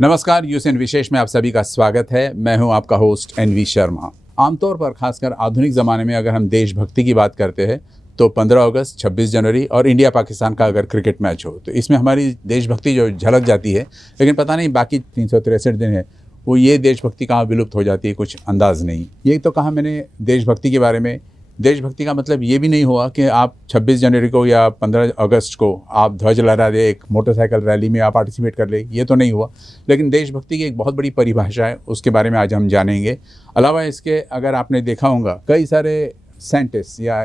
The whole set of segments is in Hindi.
नमस्कार, यूएसएन विशेष में आप सभी का स्वागत है। मैं हूं आपका होस्ट एनवी शर्मा। आमतौर पर खासकर आधुनिक ज़माने में अगर हम देशभक्ति की बात करते हैं तो 15 अगस्त, 26 जनवरी और इंडिया पाकिस्तान का अगर क्रिकेट मैच हो तो इसमें हमारी देशभक्ति जो झलक जाती है, लेकिन पता नहीं बाकी 363 दिन है वो ये देशभक्ति कहाँ विलुप्त हो जाती है, कुछ अंदाज़ नहीं। ये तो कहा मैंने देशभक्ति के बारे में। देशभक्ति का मतलब ये भी नहीं हुआ कि आप 26 जनवरी को या 15 अगस्त को आप ध्वज लहरा दे, एक मोटरसाइकिल रैली में आप पार्टिसिपेट कर ले, ये तो नहीं हुआ। लेकिन देशभक्ति की एक बहुत बड़ी परिभाषा है, उसके बारे में आज हम जानेंगे। अलावा इसके अगर आपने देखा होगा कई सारे साइंटिस्ट या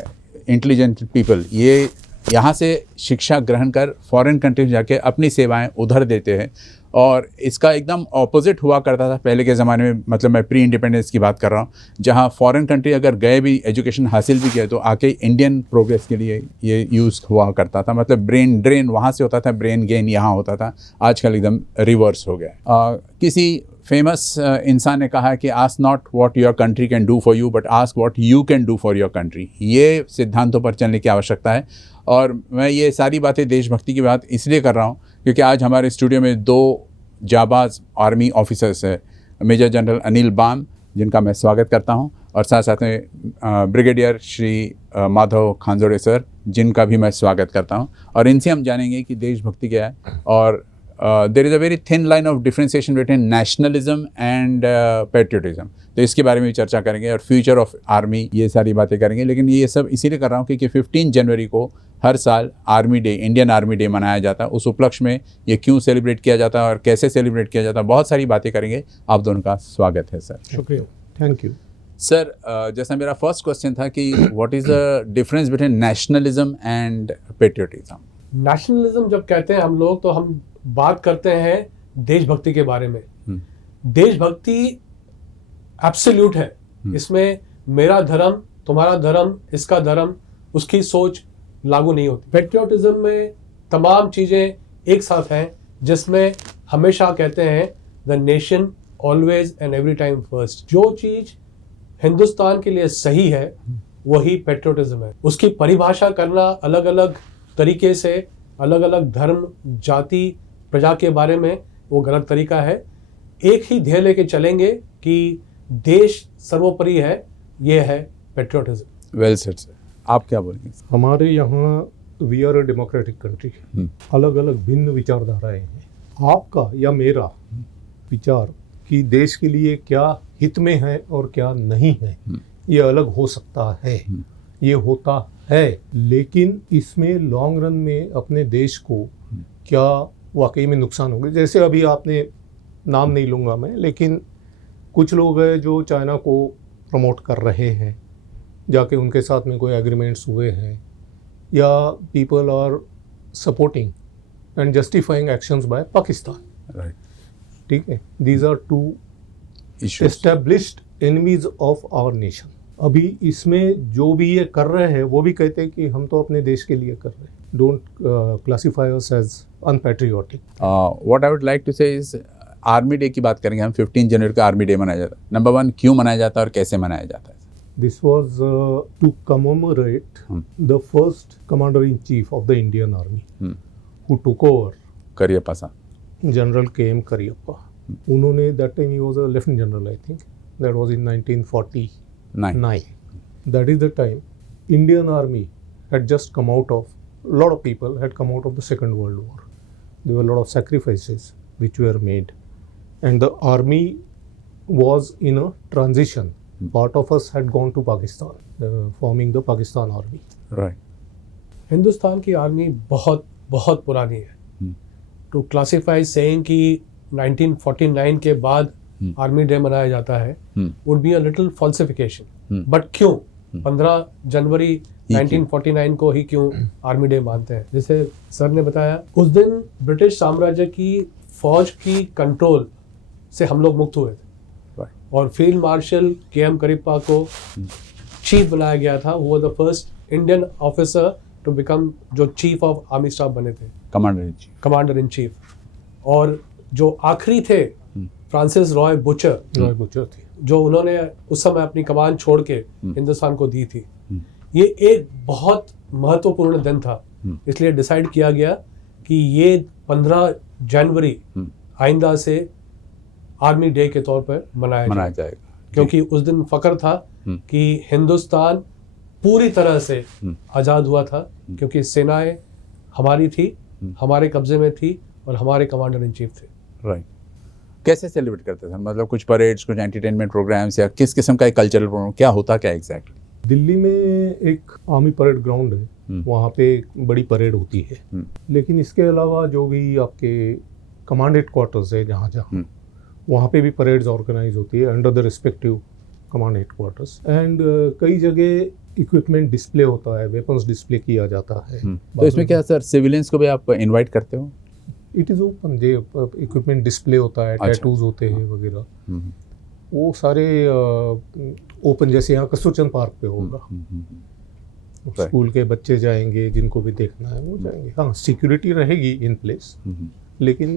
इंटेलिजेंट पीपल ये यहाँ से शिक्षा ग्रहण कर फॉरेन कंट्रीज जाके अपनी सेवाएं उधर देते हैं, और इसका एकदम ऑपोजिट हुआ करता था पहले के ज़माने में। मतलब मैं प्री इंडिपेंडेंस की बात कर रहा हूँ, जहाँ फॉरेन कंट्री अगर गए भी, एजुकेशन हासिल भी किया तो आके इंडियन प्रोग्रेस के लिए ये यूज़ हुआ करता था। मतलब ब्रेन ड्रेन वहाँ से होता था, ब्रेन गेन यहाँ होता था। आजकल एकदम रिवर्स हो गया। किसी फेमस इंसान ने कहा कि ask not what your country can do for you but ask what you can do for your country. ये सिद्धांतों पर चलने की आवश्यकता है। और मैं ये सारी बातें देशभक्ति की बात इसलिए कर रहा हूँ क्योंकि आज हमारे स्टूडियो में दो जाबाज आर्मी ऑफिसर्स हैं, मेजर जनरल अनिल बाम, जिनका मैं स्वागत करता हूं, और साथ साथ में ब्रिगेडियर श्री माधव खानजोड़े सर, जिनका भी मैं स्वागत करता हूं। और इनसे हम जानेंगे कि देशभक्ति क्या है, और there is a very thin line of differentiation between nationalism and patriotism. तो इसके बारे में भी चर्चा करेंगे और फ्यूचर ऑफ आर्मी, ये सारी बातें करेंगे। लेकिन ये सब इसीलिए कर रहा हूँ क्योंकि 15 जनवरी को हर साल army day, Indian army day मनाया जाता है। उस उपलक्ष्य में ये क्यों सेलिब्रेट किया जाता है और कैसे सेलिब्रेट किया जाता है, बहुत सारी बातें करेंगे। आप दोनों का स्वागत है सर। शुक्रिया, थैंक यू सर। जैसा मेरा फर्स्ट क्वेश्चन था कि what is the difference between nationalism and patriotism? Nationalism जब कहते हैं हम लोग, तो हम बात करते हैं देशभक्ति के बारे में। देशभक्ति एब्सोल्यूट है। इसमें मेरा धर्म, तुम्हारा धर्म, इसका धर्म, उसकी सोच लागू नहीं होती। पेट्रियटिज्म में तमाम चीज़ें एक साथ हैं, जिसमें हमेशा कहते हैं the nation always and every time first. जो चीज़ हिंदुस्तान के लिए सही है वही पेट्रियटिज्म है। उसकी परिभाषा करना अलग अलग तरीके से, अलग अलग धर्म, जाति, प्रजा के बारे में, वो गलत तरीका है। एक ही ध्येय लेके चलेंगे कि देश सर्वोपरि है, ये है पेट्रियटिज्म। Well said sir. आप क्या बोलेंगे? हमारे यहाँ we are a democratic country. अलग अलग भिन्न विचारधाराएं हैं। आपका या मेरा विचार कि देश के लिए क्या हित में है और क्या नहीं है, ये अलग हो सकता है, ये होता है। लेकिन इसमें लॉन्ग रन में अपने देश को क्या वाकई में नुकसान होगा। जैसे अभी आपने, नाम नहीं लूँगा मैं, लेकिन कुछ लोग हैं जो चाइना को प्रमोट कर रहे हैं, जाके उनके साथ में कोई एग्रीमेंट्स हुए हैं, या people are supporting and justifying actions by Pakistan. Right, ठीक है। These are two established enemies of our nation. अभी इसमें जो भी ये कर रहे हैं वो भी कहते हैं कि हम तो अपने देश के लिए कर रहे हैं। Don't classify us as unpatriotic. What I would like to say is, army day की बात करेंगे हम। 15 जनवरी को आर्मी डे मनाया जाता है। नंबर 1, क्यों मनाया जाता है और कैसे मनाया जाता है? This was to commemorate the first commander-in-chief of the Indian Army who took over. Cariappa साहब, General K.M. Kariappa. उन्होंने, that time he was a lieutenant general, I think. That was in 1949. That is the time Indian Army had just come out of, a lot of people had come out of the Second World War. There were a lot of sacrifices which were made. And the army was in a transition. Part of us had gone to Pakistan, forming the Pakistan Army. Right. Hindustan की आर्मी बहुत बहुत पुरानी है। टू क्लासीफाई सेइंग कि 1949 के बाद आर्मी डे मनाया जाता है would be a little falsification. But क्यों 15 जनवरी 1949 को ही क्यों आर्मी डे मानते हैं? जैसे सर ने बताया, उस दिन ब्रिटिश साम्राज्य की फौज की कंट्रोल से हम लोग मुक्त हुए थे, और फील्ड मार्शल के.एम. करियप्पा को चीफ बनाया गया था। वो the first Indian officer to become, जो चीफ ऑफ आर्मी स्टाफ बने थे, कमांडर इन चीफ। और जो आखिरी थे फ्रांसिस रॉय बुचर, थी जो उन्होंने उस समय अपनी कमान छोड़ के हिंदुस्तान को दी थी। ये एक बहुत महत्वपूर्ण दिन था, इसलिए डिसाइड किया गया कि ये 15 जनवरी आइंदा से आर्मी डे के तौर पर मनाया जाएगा, क्योंकि उस दिन फख्र था कि हिंदुस्तान पूरी तरह से आज़ाद हुआ था, क्योंकि सेनाएं हमारी थी, हमारे कब्जे में थी और हमारे कमांडर इन चीफ थे। राइट। कैसे सेलिब्रेट करते थे, मतलब कुछ परेड्स, कुछ एंटरटेनमेंट प्रोग्राम्स, या किस किस्म का एक कल्चरल प्रोग्राम क्या होता, क्या एग्जैक्टली? दिल्ली में एक आर्मी परेड ग्राउंड है, वहाँ पे एक बड़ी परेड होती है। लेकिन इसके अलावा जो भी आपके कमांड हेड क्वार्टर्स है जहाँ जहाँ, वहाँ पे भी परेड्स ऑर्गेनाइज होती है under the respective command head quarters. And कई जगह इक्विपमेंट डिस्प्ले होता है, वेपन्स डिस्प्ले किया जाता है। तो इसमें क्या सर सिविलियंस को भी आप इनवाइट करते हो? इट इज़ ओपन, जो इक्विपमेंट डिस्प्ले होता है, टैटूज होते हैं वगैरह, वो सारे ओपन, जैसे यहाँ कस्तूरचंद पार्क पे होगा। स्कूल के बच्चे जाएंगे, जिनको भी देखना है वो जाएंगे। हाँ, सिक्योरिटी रहेगी इन प्लेस, लेकिन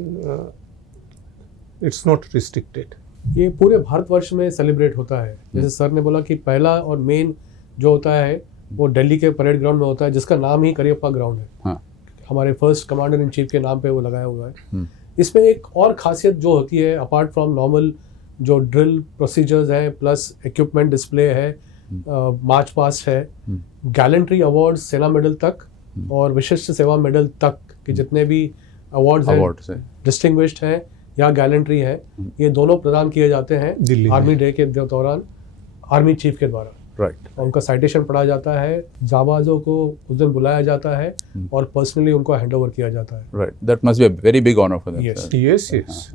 इट्स नॉट रिस्ट्रिक्टेड। ये पूरे भारतवर्ष में सेलिब्रेट होता है। जैसे सर ने बोला कि पहला और मेन जो होता है वो दिल्ली के परेड ग्राउंड में होता है, जिसका नाम ही करियप्पा ग्राउंड है। हाँ। हमारे फर्स्ट कमांडर इन चीफ के नाम पे वो लगाया हुआ है। इसमें एक और खासियत जो होती है, अपार्ट फ्रॉम नॉर्मल जो ड्रिल प्रोसीजर्स हैं, प्लस इक्विपमेंट डिस्प्ले है, मार्च पास्ट है, गैलेंट्री अवार्ड सेना मेडल तक और विशिष्ट सेवा मेडल तक के जितने भी अवार्ड्स हैं, डिस्टिंग्विश्ड हैं या गैलेंट्री है, ये दोनों प्रदान किए जाते हैं आर्मी डे के दौरान आर्मी चीफ के द्वारा। राइट। उनका साइटेशन पढ़ा जाता है, जाबाजों को उस दिन बुलाया जाता है और पर्सनली उनको हैंड ओवर किया जाता है। Right, that must be a very big honour for them. Yes,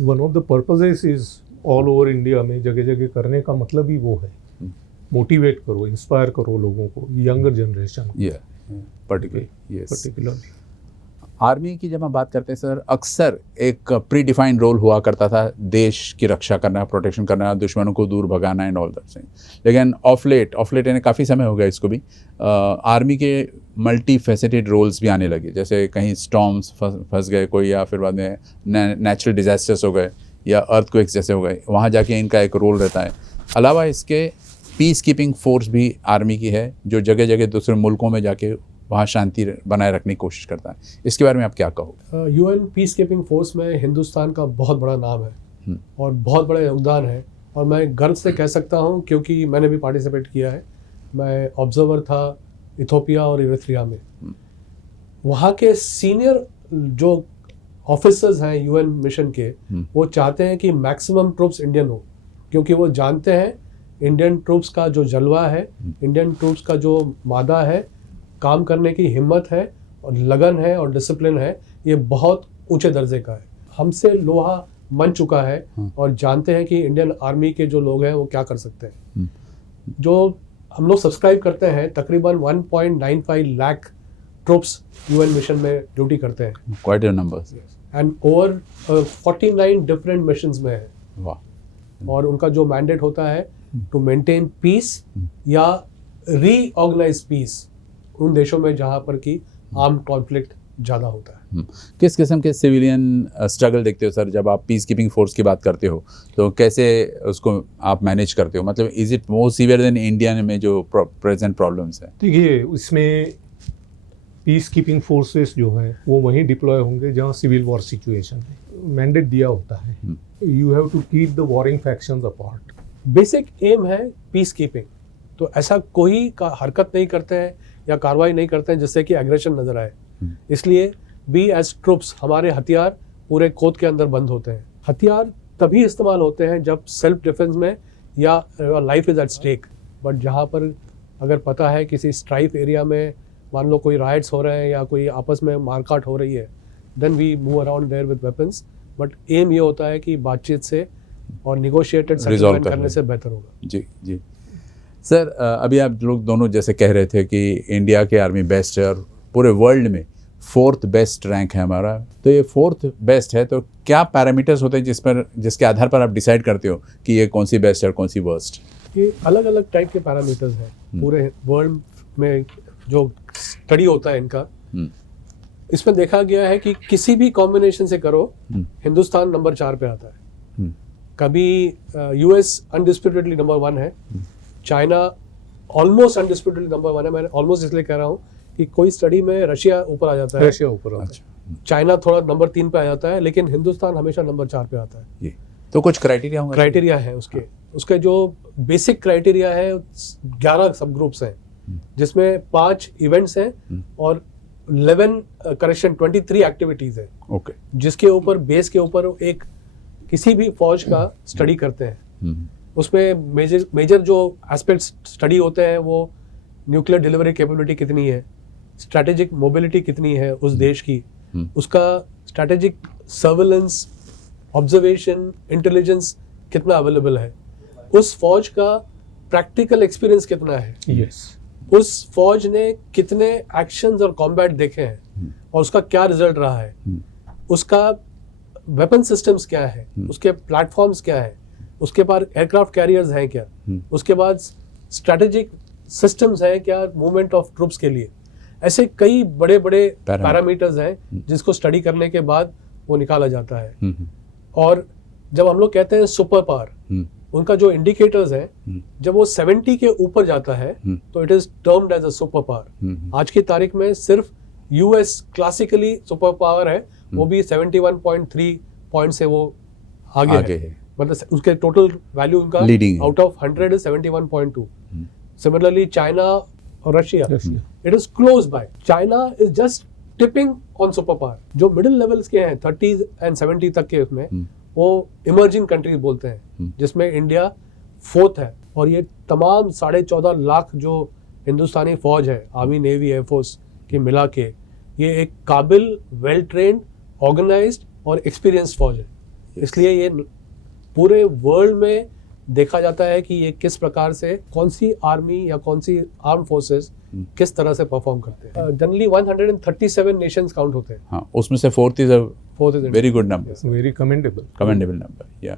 one of the purposes is all over India में जगह जगह करने का मतलब ही वो है, मोटिवेट करो, इंस्पायर करो लोगों को, यंगर जनरेशन। पर्टिकुलरली आर्मी की जब हम बात करते हैं सर, अक्सर एक प्री डिफाइंड रोल हुआ करता था, देश की रक्षा करना, प्रोटेक्शन करना, दुश्मनों को दूर भगाना एंड ऑल दैट थिंग। लेकिन ऑफ लेट यानी काफ़ी समय हो गया इसको भी, आर्मी के मल्टी फेसेटेड रोल्स भी आने लगे। जैसे कहीं स्टॉर्म्स फंस गए कोई, या फिर बाद में नेचुरल डिजास्टर्स हो गए या अर्थक्वेक्स जैसे हो गए, वहाँ जाके इनका एक रोल रहता है। अलावा इसके पीस कीपिंग फोर्स भी आर्मी की है, जो जगह जगह दूसरे मुल्कों में जाके वहाँ शांति बनाए रखने की कोशिश करता है। इसके बारे में आप क्या कहोगे? यूएन पीस कीपिंग फोर्स में हिंदुस्तान का बहुत बड़ा नाम है और बहुत बड़ा योगदान है, और मैं गर्व से कह सकता हूँ क्योंकि मैंने भी पार्टिसिपेट किया है। मैं ऑब्जर्वर था इथोपिया और इरिट्रिया में। वहाँ के सीनियर जो ऑफिसर्स हैं यूएन मिशन के, वो चाहते हैं कि मैक्सिमम ट्रूप्स इंडियन हो, क्योंकि वो जानते हैं इंडियन ट्रूप्स का जो जलवा है, इंडियन ट्रूप्स का जो मादा है, काम करने की हिम्मत है और लगन है और डिसिप्लिन है, ये बहुत ऊंचे दर्जे का है। हमसे लोहा मन चुका है और जानते हैं कि इंडियन आर्मी के जो लोग हैं वो क्या कर सकते हैं। जो हम लोग सब्सक्राइब करते हैं, तकरीबन 1.95 लाख ट्रूप्स यूएन मिशन में ड्यूटी करते हैं। Quite a number. And over 49 different missions में है। वाह। और उनका जो मैंडेट होता है टू मेंटेन पीस या रीऑर्गेनाइज पीस उन देशों में जहाँ पर कि आर्म कॉन्फ्लिक्ट ज़्यादा होता है। किस किस्म के सिविलियन स्ट्रगल देखते हो सर जब आप पीस कीपिंग फोर्स की बात करते हो, तो कैसे उसको आप मैनेज करते हो? मतलब is it more severe than India में जो प्रेजेंट प्रॉब्लम्स है? देखिए, इसमें पीस कीपिंग फोर्सेस जो है वो वहीं डिप्लॉय होंगे जहाँ सिविल वॉर सिचुएशन है। मैंडेट दिया होता है, you have to keep the warring factions apart. Basic aim है पीस कीपिंग, तो ऐसा कोई का हरकत नहीं करते हैं या कार्रवाई नहीं करते हैं जिससे कि एग्रेशन नजर आए। इसलिए बी एज ट्रुप्स हमारे हथियार पूरे कोड के अंदर बंद होते हैं। हथियार तभी इस्तेमाल होते हैं जब सेल्फ डिफेंस में या life is at stake. But जहाँ पर अगर पता है किसी स्ट्राइफ एरिया में मान लो कोई राइट्स हो रहे हैं या कोई आपस में मारकाट हो रही है, then we move around there with weapons. But um ये होता है कि बातचीत से और निगोशिएटेड सेटलमेंट करने से बेहतर होगा। जी जी सर, अभी आप लोग दोनों जैसे कह रहे थे कि इंडिया के आर्मी बेस्ट है और पूरे वर्ल्ड में 4th बेस्ट रैंक है हमारा, तो ये 4th बेस्ट है, तो क्या पैरामीटर्स होते हैं जिसके आधार पर आप डिसाइड करते हो कि ये कौन सी बेस्ट है और कौन सी वर्स्ट? ये अलग अलग टाइप के पैरामीटर्स हैं पूरे वर्ल्ड में जो स्टडी होता है इनका। इसमें देखा गया है कि किसी भी कॉम्बिनेशन से करो हिंदुस्तान नंबर 4 पे आता है। कभी यूएस अनडिस्प्यूटेडली नंबर 1 है, चाइना ऑलमोस्ट अनडिस्प्यूटेडली नंबर 1 है। मैं ऑलमोस्ट इसलिए कह रहा हूँ कि कोई स्टडी में रशिया ऊपर आ जाता है, रशिया ऊपर आता है। चाइना थोड़ा नंबर 3 पे आ जाता है, लेकिन हिंदुस्तान हमेशा नंबर 4 पे आता है। ये तो कुछ क्राइटेरिया होंगे? क्राइटेरिया है उसके जो बेसिक क्राइटेरिया है 11 सब ग्रुप्स हैं, जिसमें 5 इवेंट्स हैं और 23 एक्टिविटीज है। ओके। जिसके ऊपर बेस के ऊपर एक किसी भी फौज का स्टडी करते हैं। उसमें मेजर जो एस्पेक्ट्स स्टडी होते हैं वो न्यूक्लियर डिलीवरी कैपेबिलिटी कितनी है, स्ट्रैटेजिक मोबिलिटी कितनी है उस देश की, उसका स्ट्रैटेजिक सर्वेलेंस, ऑब्जर्वेशन, इंटेलिजेंस कितना अवेलेबल है, उस फौज का प्रैक्टिकल एक्सपीरियंस कितना है, यस, उस फौज ने कितने एक्शंस और कॉम्बैट देखे हैं और उसका क्या रिजल्ट रहा है, उसका वेपन सिस्टम्स क्या है, उसके प्लेटफॉर्म्स क्या है, उसके पास एयरक्राफ्ट कैरियर्स हैं क्या, उसके बाद स्ट्रैटेजिक सिस्टम्स हैं क्या मूवमेंट ऑफ ट्रूप्स के लिए। ऐसे कई बड़े बड़े पैरामीटर्स हैं जिसको स्टडी करने के बाद वो निकाला जाता है। और जब हम लोग कहते हैं सुपर पावर, उनका जो इंडिकेटर्स हैं, जब वो 70 के ऊपर जाता है तो it is termed as a super power. आज की तारीख में सिर्फ यूएस क्लासिकली सुपर पावर है, वो भी 71.3 पॉइंट से वो आगे है। मतलब उसके टोटल वैल्यू उनका out of 100 is 71.2। Similarly China और Russia, it is close by. China is just tipping on super power. जो मिडिल लेवल्स के हैं 30 एंड 70 तक के, उसमें वो इमर्जिंग कंट्रीज बोलते हैं, जिसमें इंडिया 4th है। और ये तमाम 14.5 लाख जो हिंदुस्तानी फौज है, आर्मी, नेवी, एयरफोर्स के मिला के, ये एक काबिल, वेल ट्रेन्ड, ऑर्गेनाइज्ड और एक्सपीरियंस्ड फौज है। इसलिए ये पूरे वर्ल्ड में देखा जाता है कि ये किस प्रकार से कौन सी आर्मी या कौन सी आर्म फोर्सेस किस तरह से परफॉर्म करते हैं। जनरली 137 नेशंस काउंट होते हैं। हाँ, उसमें से 4th is very good number, very commendable number. या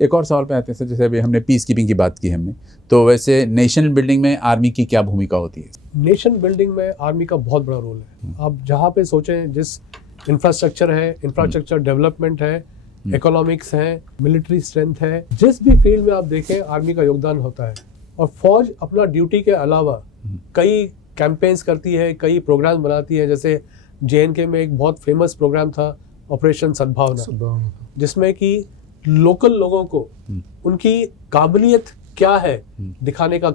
एक और सवाल पे आते हैं सर, जैसे अभी हमने पीस कीपिंग की बात की हमने, तो वैसे नेशन बिल्डिंग में आर्मी की क्या भूमिका होती है? नेशन बिल्डिंग में आर्मी का बहुत बड़ा रोल है। आप जहाँ पे सोचें, जिस इंफ्रास्ट्रक्चर है, इंफ्रास्ट्रक्चर डेवलपमेंट है, इकोनॉमिक्स है, मिलिट्री स्ट्रेंथ है, जिस भी फील्ड में आप देखें आर्मी का योगदान होता है। और फौज अपना ड्यूटी के अलावा कई कैंपेन्स करती है, कई प्रोग्राम बनाती है। जैसे JNK में एक बहुत फेमस प्रोग्राम था ऑपरेशन सद्भावना, जिसमें कि लोकल लोगों को उनकी काबिलियत क्या है दिखाने का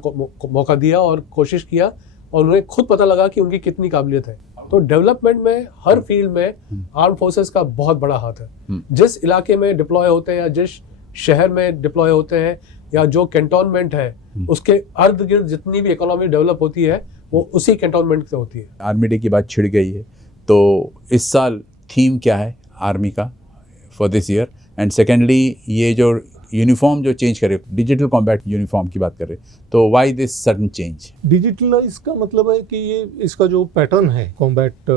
मौका दिया और कोशिश किया, और उन्हें खुद पता लगा कि उनकी कितनी काबिलियत है। तो डेवलपमेंट में हर फील्ड में आर्म फोर्सेस का बहुत बड़ा हाथ है। जिस इलाके में डिप्लॉय होते हैं या जिस शहर में डिप्लॉय होते हैं या जो कैंटोनमेंट है, उसके अर्ध गिर्द जितनी भी इकोनॉमी डेवलप होती है वो उसी कैंटोनमेंट से होती है। आर्मी डे की बात छिड़ गई है, तो इस साल थीम क्या है आर्मी का for this year? And secondly, ये जो यूनिफॉर्म जो चेंज करे, डिजिटल कॉम्बैट यूनिफॉर्म की बात कर रहे, तो why this sudden change? Digitalise का मतलब है कि ये इसका जो पैटर्न है, कॉम्बैट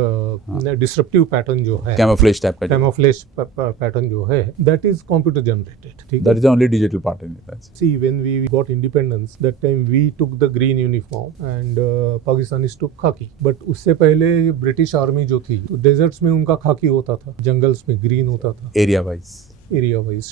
डिसरप्टिव पैटर्न जो है, कैमोफ्लेज टाइप का, कैमोफ्लेज पैटर्न जो है, दैट इज कंप्यूटर जनरेटेड। ठीक, that is the only digital part in it. See, when we got independence, that time we took the green uniform and Pakistanis took khaki. But उससे पहले ब्रिटिश आर्मी जो थी, तो डेजर्ट्स में उनका खाकी होता था, जंगल्स में ग्रीन होता था, area wise,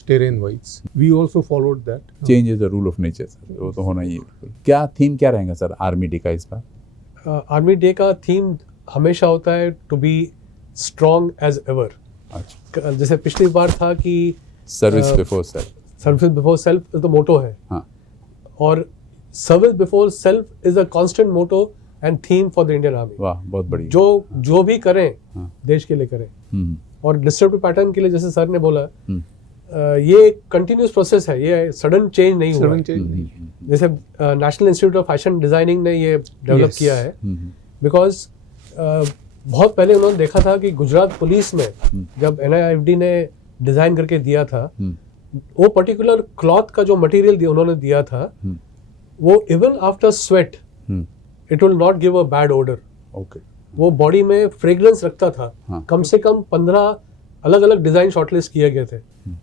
terrain wise. We also followed that. Change is the rule of nature sir, वो तो होना ही है। क्या थीम क्या रहेगा सर आर्मी डे का इस बार? आर्मी डे का थीम हमेशा होता है to be strong as ever. अच्छा, जैसे पिछली बार था कि service before self, service before self is the motto है। हाँ, और service before self is a constant motto and theme for the Indian Army. वाह, बहुत बढ़िया। जो भी करें, हाँ, देश के लिए करें। और डिस्ट्रप्टिव पैटर्न के लिए, जैसे सर ने बोला, ये एक कंटिन्यूस प्रोसेस है, ये सडन चेंज नहीं हुआ। जैसे national institute of fashion designing ने ये डेवलप किया है, बिकॉज बहुत पहले उन्होंने देखा था कि गुजरात पुलिस में जब NIFD ने डिजाइन करके दिया था, वो पर्टिकुलर क्लॉथ का जो मटेरियल उन्होंने दिया था, वो even after sweat it will not give a bad odour. Okay, वो बॉडी में फ्रेग्रेंस रखता था। हाँ, कम से कम 15 अलग अलग डिजाइन शॉर्टलिस्ट किए गए थे,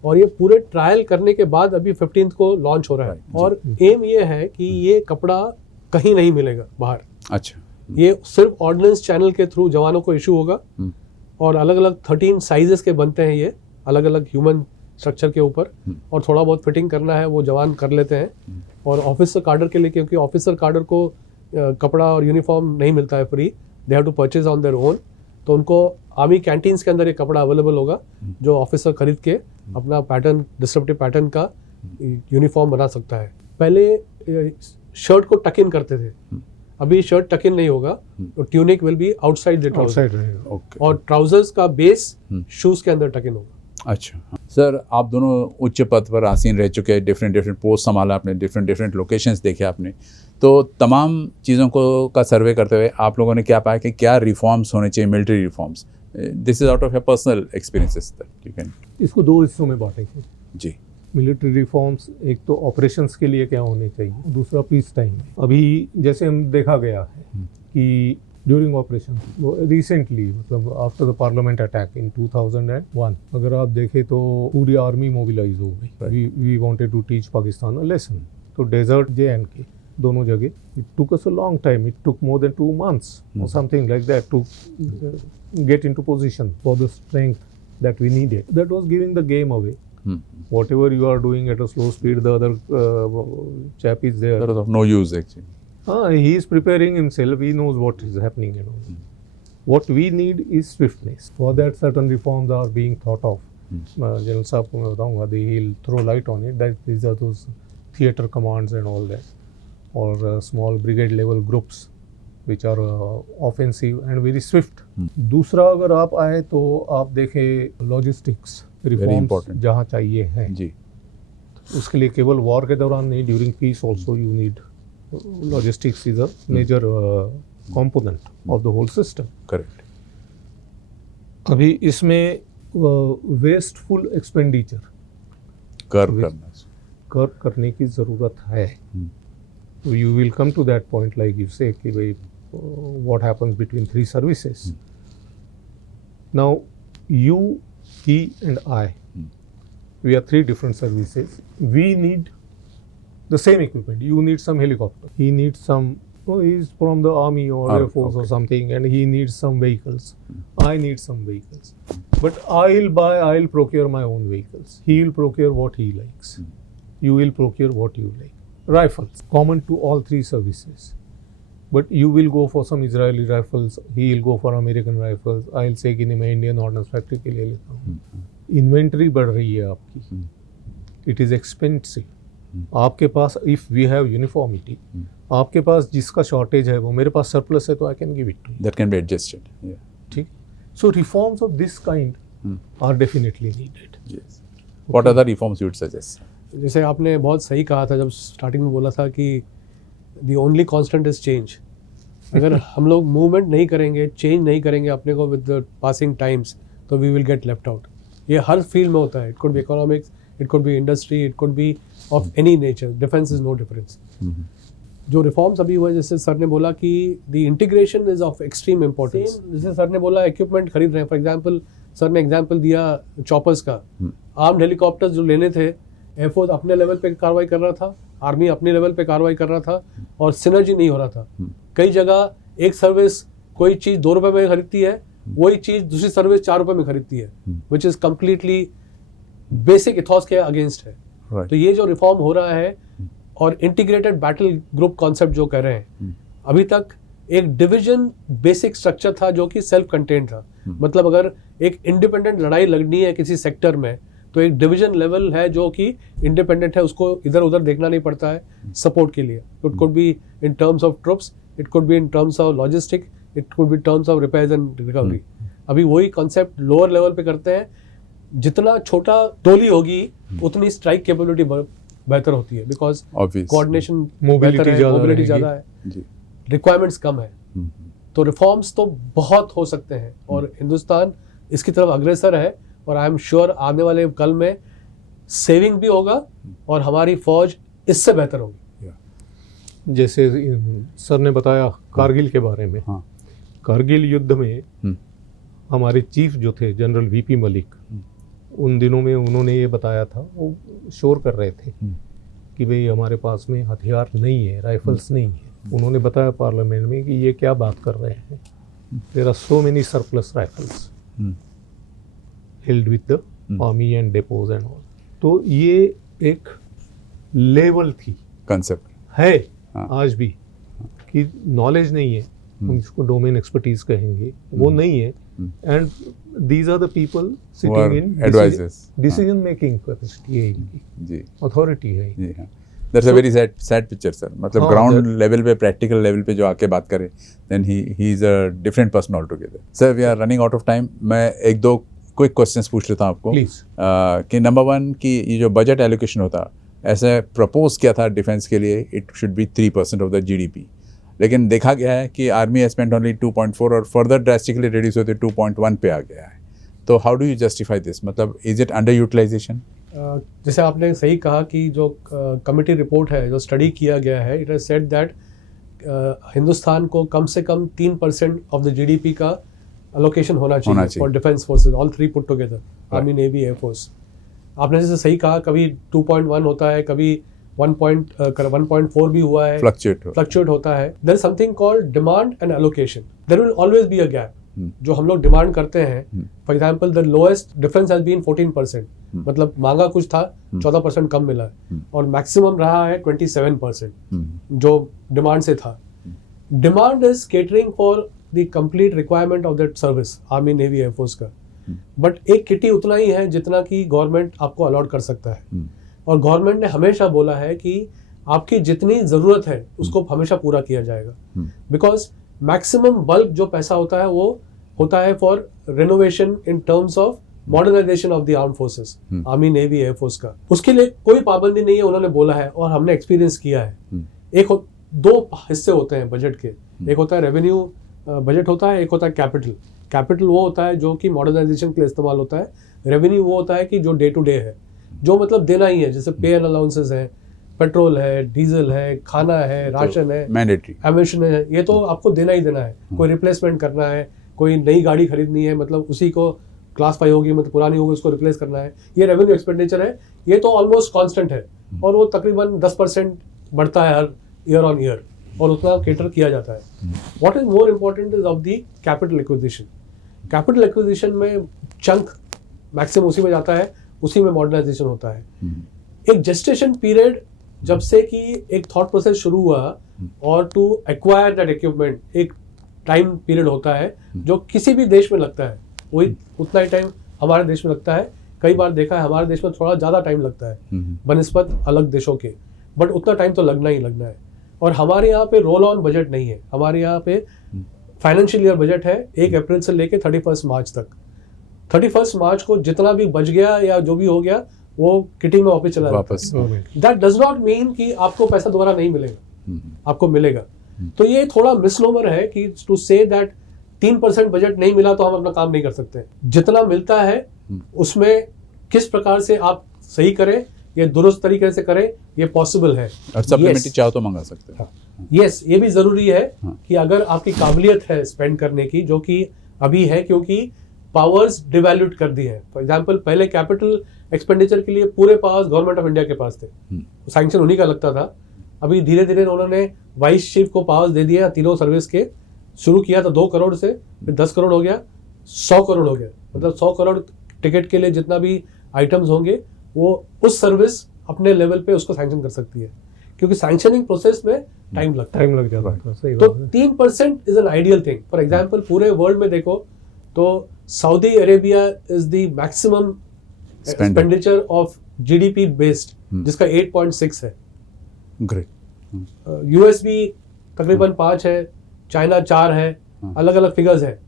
और ये पूरे ट्रायल करने के बाद अभी 15th को लॉन्च हो रहा है। और एम ये है कि ये कपड़ा कहीं नहीं मिलेगा बाहर। अच्छा, ये सिर्फ ऑर्डिनेंस चैनल के थ्रू जवानों को इशू होगा, और अलग अलग 13 साइजेस के बनते हैं ये, अलग अलग ह्यूमन स्ट्रक्चर के ऊपर, और थोड़ा बहुत फिटिंग करना है वो जवान कर लेते हैं। और ऑफिसर कार्डर के लिए, क्योंकि ऑफिसर कार्डर को कपड़ा और यूनिफॉर्म नहीं मिलता है free, they have to purchase on their own, तो उनको आर्मी कैंटीन्स के अंदर ये कपड़ा अवेलेबल होगा जो ऑफिसर खरीद के अपना पैटर्न, डिस्ट्रप्टिव पैटर्न का यूनिफॉर्म बना सकता है। पहले शर्ट को टक इन करते थे, अभी शर्ट टक इन नहीं होगा, तो tunic will be outside the trouser, okay. और ट्राउजर्स का बेस शूज के अंदर टक इन होगा। अच्छा सर, आप दोनों उच्च पद पर आसीन रह चुके हैं, डिफरेंट पोस्ट संभाला आपने, डिफरेंट लोकेशंस देखे आपने, तो तमाम चीज़ों को का सर्वे करते हुए आप लोगों ने क्या पाया कि क्या रिफॉर्म्स होने चाहिए, military reforms? This is out of your personal experiences sir. इसको दो हिस्सों में बांटेंगे जी। मिलिट्री रिफॉर्म्स, एक तो ऑपरेशंस के लिए क्या होने चाहिए, दूसरा पीस टाइम। अभी जैसे हम देखा गया है कि ड्यूरिंग ऑपरेशन रिसेंटली, मतलब after the parliament attack in 2001, अगर आप देखें तो पूरी आर्मी मोबिलाइज हो गई। We wanted to teach Pakistan a lesson. तो डेजर्ट JNK दोनों जगह, it took us a long time, it took more than 2 months or something like that to get into position for the strength that we needed. That was giving the game away. Whatever you are doing at a slow speed, the other chap is there. That was of no use actually. He is preparing himself, he knows what is happening, you know. What we need is swiftness. For that, certain reforms are being thought of. General Saab को मैं बताऊंगा, he'll throw light on it, that these are those theatre commands and all that, or small brigade level groups which are offensive and very swift. दूसरा अगर आप आए तो आप देखें लॉजिस्टिक्स रिफॉर्म्स जहाँ चाहिए हैं जी, उसके लिए केवल वॉर के दौरान नहीं, during peace also you need logistics is a major component of the whole system. Correct. अभी इसमें वेस्टफुल एक्सपेंडिचर कर्व करने की ज़रूरत है। You will come to that point, like you say, कि भाई what happens between 3 services. Now you, he and I, we are 3 different services. We need the same equipment. You need some helicopter. He needs some, he's from the army or air force or something, and he needs some vehicles. I need some vehicles. But I'll procure my own vehicles. He will procure what he likes. You will procure what you like. Rifles, common to all 3 services. But you will go for some Israeli rifles, he will go for American rifles. I'll say कि नहीं, मैं Indian Ordnance Factory के लिए लेता हूँ। इन्वेंट्री बढ़ रही है आपकी, इट इज़ एक्सपेंसिव। आपके पास, इफ़ वी हैव यूनिफॉर्मिटी, आपके पास जिसका शॉर्टेज है वो मेरे पास सरप्लस है, तो I can give it to that can be adjusted. ठीक। So reforms of this kind are definitely needed. Yes. What other reforms you would suggest? जैसे आपने बहुत सही कहा था जब स्टार्टिंग में बोला था कि the only constant is change. अगर हम लोग मूवमेंट नहीं करेंगे, चेंज नहीं करेंगे अपने को विद द पासिंग टाइम्स, तो we will get left out. ये हर फील्ड में होता है। It could be economics, it could be industry, it could be of any nature. Defence is no difference. जो रिफॉर्म्स अभी हुए, जैसे सर ने बोला कि the integration is of extreme importance. जैसे सर ने बोला इक्विपमेंट खरीद रहे हैं, फॉर एग्जाम्पल सर ने एग्जाम्पल दिया चॉपर्स का। आर्म्ड हेलीकॉप्टर्स जो लेने थे, एयरफोर्स अपने लेवल पे कार्रवाई कर रहा था, आर्मी अपने लेवल पे कार्रवाई कर रहा था, और सिनर्जी नहीं हो रहा था। कई जगह एक सर्विस कोई चीज़ 2 रुपये में खरीदती है, वही चीज़ दूसरी सर्विस 4 रुपये में खरीदती है, which is completely basic ethos के अगेंस्ट है। तो ये जो रिफॉर्म हो रहा है और इंटीग्रेटेड बैटल ग्रुप कॉन्सेप्ट जो कह रहे हैं, अभी तक एक डिवीजन बेसिक स्ट्रक्चर था जो कि सेल्फ कंटेंड था। मतलब अगर एक इंडिपेंडेंट लड़ाई लड़नी है किसी सेक्टर में, तो एक डिवीजन लेवल है जो कि इंडिपेंडेंट है, उसको इधर उधर देखना नहीं पड़ता है सपोर्ट के लिए। It could be in terms of troops, it could be in terms of logistic, it could B terms of repairs and recovery. अभी वही कॉन्सेप्ट लोअर लेवल पे करते हैं। जितना छोटा टोली होगी उतनी स्ट्राइक कैपेबिलिटी बेहतर होती है, बिकॉज कोऑर्डिनेशन बेहतर है, मोबिलिटी ज़्यादा है, रिक्वायरमेंट्स कम है। तो रिफॉर्म्स तो बहुत हो सकते हैं और हिंदुस्तान इसकी तरफ अग्रसर है, और आई एम श्योर आने वाले कल में सेविंग भी होगा और हमारी फौज इससे बेहतर होगी। जैसे सर ने बताया कारगिल के बारे में, कारगिल युद्ध में हमारे चीफ जो थे जनरल VP मलिक, उन दिनों में उन्होंने ये बताया था, वो शोर कर रहे थे कि भाई हमारे पास में हथियार नहीं है, राइफल्स नहीं है। उन्होंने बताया पार्लियामेंट में कि ये क्या बात कर रहे हैं, there are so many surplus rifles held with the army and depots and all. तो ये एक लेवल थी, कंसेप्ट है हाँ। आज भी, कि नॉलेज नहीं है, हम इसको डोमेन एक्सपर्टीज कहेंगे, वो नहीं है, and these are the people sitting in advisers decision making capacity है इनकी, जी अथॉरिटी है। जी हाँ, that's a very sad picture sir. मतलब हाँ, ग्राउंड लेवल पे, प्रैक्टिकल लेवल पे जो आके बात करे, then he is a different person all together. Sir we are running out of time, मैं एक दो क्विक क्वेश्चंस पूछ लेता हूँ आपको। Please. कि नंबर 1 कि ये जो बजट एलोकेशन होता, ऐसे प्रपोज किया था डिफेंस के लिए it should be 3% of the GDP, लेकिन देखा गया है कि आर्मी हैज स्पेंट ओनली 2.4 और फर्दर ड्रास्टिकली रिड्यूस होते 2.1 पे आ गया है। तो how do you justify this? मतलब इज इट अंडर यूटिलाइजेशन? जैसे आपने सही कहा कि जो कमिटी रिपोर्ट है, जो स्टडी किया गया है, it has said that Hindustan को कम से कम 3% ऑफ द जीडीपी का अलोकेशन होना चाहिए for defence forces, all three put together, army, navy, air force. आपने जैसे सही कहा, कभी 2.1 होता है, कभी 1.4 भी हुआ है, फ्लक्चुएट होता है। There is something called demand and allocation, there will always be a gap. जो हम लोग डिमांड करते हैं, for example the lowest difference has been 14%, मतलब मांगा कुछ था, 14% कम मिला है, और मैक्सिमम रहा है 27% जो डिमांड से था। Demand is catering for the complete requirement of that service, army, navy, air force का, बट एक किटी उतना ही है जितना कि गवर्नमेंट आपको अलॉट कर सकता है। और गवर्नमेंट ने हमेशा बोला है कि आपकी जितनी ज़रूरत है उसको हमेशा पूरा किया जाएगा, बिकॉज मैक्सिमम बल्क जो पैसा होता है वो होता है for renovation in terms of modernisation of the arm forces, army, navy, air force का। उसके लिए कोई पाबंदी नहीं है, उन्होंने बोला है और हमने एक्सपीरियंस किया है। दो हिस्से होते हैं बजट के, एक होता है रेवेन्यू बजट होता है, एक होता है कैपिटल। कैपिटल वो होता है जो कि मॉडर्नाइजेशन के लिए इस्तेमाल होता है, रेवेन्यू वो होता है कि जो डे टू डे है, जो मतलब देना ही है, जैसे पे एंड अलाउंसेस है, पेट्रोल है, डीजल है, खाना है, राशन है, मैंडेटरी एमिशन है, ये तो आपको देना ही देना है। कोई रिप्लेसमेंट करना है, कोई नई गाड़ी खरीदनी है, मतलब उसी को क्लास 5 होगी, मतलब पुरानी होगी, उसको रिप्लेस करना है, ये रेवेन्यू एक्सपेंडिचर है। ये तो ऑलमोस्ट कांस्टेंट है और वो तकरीबन 10% बढ़ता है हर ईयर ऑन ईयर, और उतना केटर किया जाता है। What is more important is of the capital acquisition. Capital acquisition में चंक मैक्सिमम उसी में जाता है, उसी में मॉडर्नाइजेशन होता है। एक जेस्टेशन पीरियड, जब से कि एक थॉट प्रोसेस शुरू हुआ और टू एक्वायर दैट इक्विपमेंट, एक टाइम पीरियड होता है जो किसी भी देश में लगता है, वही उतना ही टाइम हमारे देश में लगता है। कई बार देखा है हमारे देश में थोड़ा ज़्यादा टाइम लगता है बनिस्बत अलग देशों के, बट उतना टाइम तो लगना ही लगना है। और हमारे यहाँ पे रोल ऑन बजट नहीं है, हमारे यहाँ पे फाइनेंशियल ईयर बजट है 1 अप्रैल से लेके 31 मार्च तक। 31 मार्च को जितना भी बच गया या जो भी हो गया वो किटी में वापस चला जाता है। दैट डज नॉट मीन कि आपको पैसा दोबारा नहीं मिलेगा, आपको मिलेगा। तो ये थोड़ा मिसनोमर है कि टू से दैट 3% बजट नहीं मिला तो हम अपना काम नहीं कर सकते। जितना मिलता है उसमें किस प्रकार से आप सही करें, ये दुरुस्त तरीके से करें, ये पॉसिबल है। और सप्लीमेंट्री चाहो तो मंगा सकते हैं। यस, ये भी जरूरी है कि अगर आपकी काबिलियत है स्पेंड करने की, जो कि अभी है क्योंकि पावर्स डिवैल्यूट कर दी है। फॉर एग्जांपल पहले कैपिटल एक्सपेंडिचर के लिए पूरे पावर्स गवर्नमेंट ऑफ इंडिया के पास थे, सैंक्शन उन्हीं का लगता था। अभी धीरे धीरे उन्होंने वाइस चीफ को पावर्स दे दिया, तीनों सर्विस के। शुरू किया तो 2 करोड़ से, फिर 10 करोड़ हो गया, 100 करोड़ हो गया। मतलब 100 करोड़ टिकट के लिए जितना भी आइटम्स होंगे वो उस सर्विस अपने लेवल पे उसको सैंक्शन कर सकती है, क्योंकि सैंक्शनिंग प्रोसेस में टाइम लगता है, टाइम लग जाता है। सही तो बात है। 3% is an ideal thing. For example पूरे वर्ल्ड में देखो तो Saudi Arabia is the maximum expenditure of GDP based, जिसका 8.6 है। ग्रेट। यूएस भी तकरीबन 5 है, चाइना 4 है, अलग अलग फिगर्स है।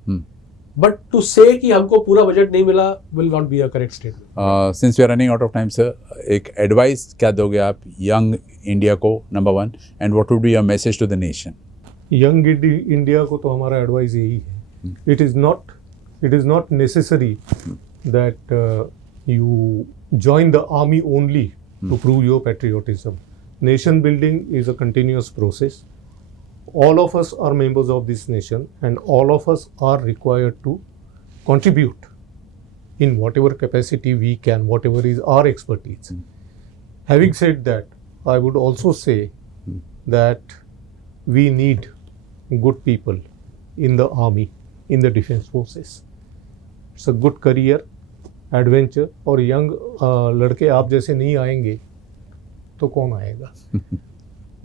बट टू से कि हमको पूरा बजट नहीं मिला will not be a correct statement. Since we are running out of time sir, एक एडवाइस क्या दोगे आप यंग इंडिया को, number 1, and what would be your message to the nation? Young India को तो हमारा एडवाइस यही है, it is not necessary that you join the army only to prove your patriotism. Nation building is a continuous process. All of us are members of this nation, and all of us are required to contribute in whatever capacity we can, whatever is our expertise. Having said that, I would also say that we need good people in the army, in the defense forces. It's a good career. Adventure और यंग लड़के आप जैसे नहीं आएंगे तो कौन आएगा?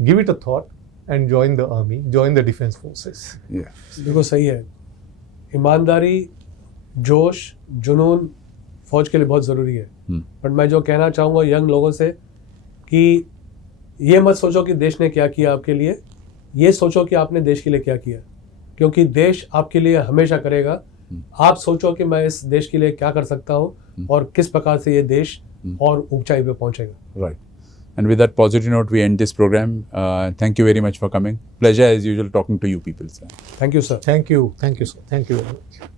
Give it a thought and join the army, join the defence forces. बिल्कुल सही है। ईमानदारी, जोश, जुनून फौज के लिए बहुत ज़रूरी है। बट मैं जो कहना चाहूँगा यंग लोगों से कि ये मत सोचो कि देश ने क्या किया आपके लिए, ये सोचो कि आपने देश के लिए क्या किया, क्योंकि देश आपके लिए हमेशा करेगा। आप सोचो कि मैं इस देश के लिए क्या कर सकता हूँ और किस प्रकार से ये देश और ऊंचाई पे पहुँचेगा। Right. And with that positive note, we end this program. Thank you very much for coming. Pleasure as usual talking to you people, sir. Thank you sir. Thank you sir, thank you very much.